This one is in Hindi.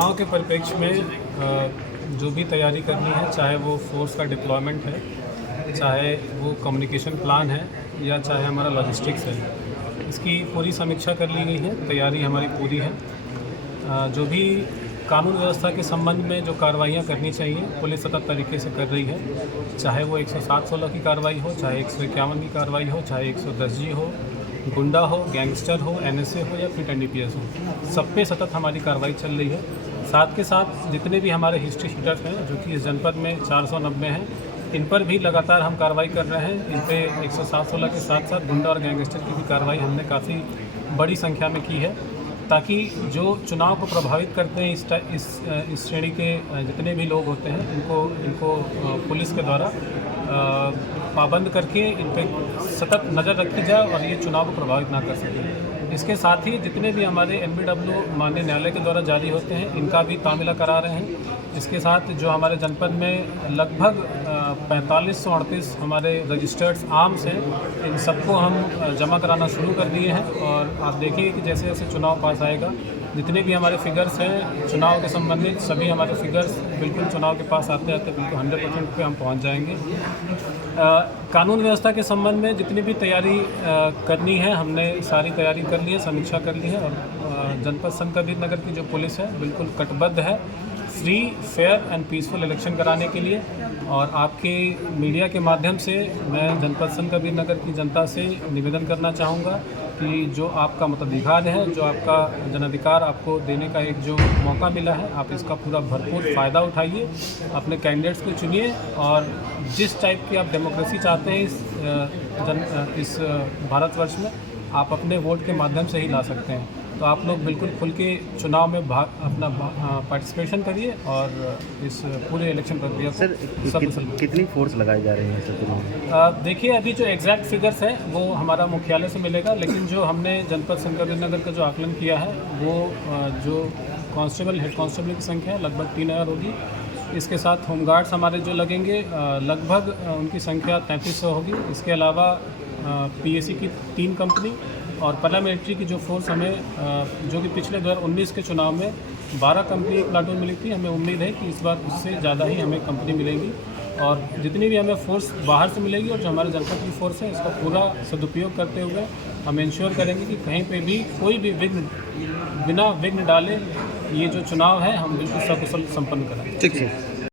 चुनाव के परिप्रेक्ष्य में जो भी तैयारी करनी है, चाहे वो फोर्स का डिप्लॉयमेंट है, चाहे वो कम्युनिकेशन प्लान है या चाहे हमारा लॉजिस्टिक्स है, इसकी पूरी समीक्षा कर ली गई है। तैयारी हमारी पूरी है। जो भी कानून व्यवस्था के संबंध में जो कार्रवाइयाँ करनी चाहिए पुलिस सतत तरीके से कर रही है। चाहे वो 107-16 की कार्रवाई हो, चाहे 151 की कार्रवाई हो, चाहे 110G हो, गुंडा हो, गैंगस्टर हो, NSA हो या फिर NDPS हो, सब पे सतत हमारी कार्रवाई चल रही है। साथ के साथ जितने भी हमारे हिस्ट्री शीटर्स हैं जो कि इस जनपद में 490 हैं, इन पर भी लगातार हम कार्रवाई कर रहे हैं। इन पे 107-16 के साथ साथ गुंडा और गैंगस्टर की भी कार्रवाई हमने काफ़ी बड़ी संख्या में की है, ताकि जो चुनाव को प्रभावित करते हैं इस श्रेणी के जितने भी लोग होते हैं इनको पुलिस के द्वारा पाबंद करके इन पर सतत नज़र रखी जाए और ये चुनाव को प्रभावित ना कर सके। इसके साथ ही जितने भी हमारे NBW माननीय न्यायालय के द्वारा जारी होते हैं इनका भी तामीला करा रहे हैं। इसके साथ जो हमारे जनपद में लगभग 45 से 38 हमारे रजिस्टर्ड आर्म्स हैं, इन सबको हम जमा कराना शुरू कर दिए हैं। और आप देखिए कि जैसे जैसे चुनाव पास आएगा, जितने भी हमारे फिगर्स हैं चुनाव के संबंधित, सभी हमारे फिगर्स बिल्कुल चुनाव के पास आते आते बिल्कुल 100% पे हम पहुंच जाएंगे। कानून व्यवस्था के संबंध में जितनी भी तैयारी करनी है हमने सारी तैयारी कर ली है, समीक्षा कर ली है। और जनपद संत कबीर नगर की जो पुलिस है बिल्कुल कटिबद्ध है free, fair and peaceful election कराने के लिए। और आपके मीडिया के माध्यम से मैं जनपद संत कबीर नगर की जनता से निवेदन करना चाहूँगा कि जो आपका मताधिकार है, जो आपका जनाधिकार आपको देने का एक जो मौका मिला है, आप इसका पूरा भरपूर फ़ायदा उठाइए, अपने कैंडिडेट्स को चुनिए और जिस टाइप की आप डेमोक्रेसी चाहते हैं इस भारतवर्ष में, आप अपने वोट के माध्यम से ही ला सकते हैं। तो आप लोग बिल्कुल खुल के चुनाव में अपना पार्टिसिपेशन करिए और इस पूरे इलेक्शन प्रक्रिया को कितनी फोर्स लगाई जा रही है सर? देखिए, अभी जो एग्जैक्ट फिगर्स है वो हमारा मुख्यालय से मिलेगा, लेकिन जो हमने जनपद संत कबीर नगर का जो आकलन किया है वो जो कांस्टेबल, हेड कांस्टेबल की संख्या है लगभग 3000 होगी। इसके साथ होमगार्ड्स हमारे जो लगेंगे लगभग उनकी संख्या 3300 होगी। इसके अलावा PAC की 3 कंपनी और पैरामिलिट्री की जो फोर्स हमें जो कि पिछले 2019 के चुनाव में 12 कंपनी प्लाटून मिली थी, हमें उम्मीद है कि इस बार उससे ज़्यादा ही हमें कंपनी मिलेगी। और जितनी भी हमें फोर्स बाहर से मिलेगी और जो हमारे जनपद की फोर्स है, इसका पूरा सदुपयोग करते हुए हम इंश्योर करेंगे कि कहीं पे भी कोई भी बिना विघ्न डाले ये जो चुनाव है हम बिल्कुल सकुशल संपन्न कराएंगे। ठीक है।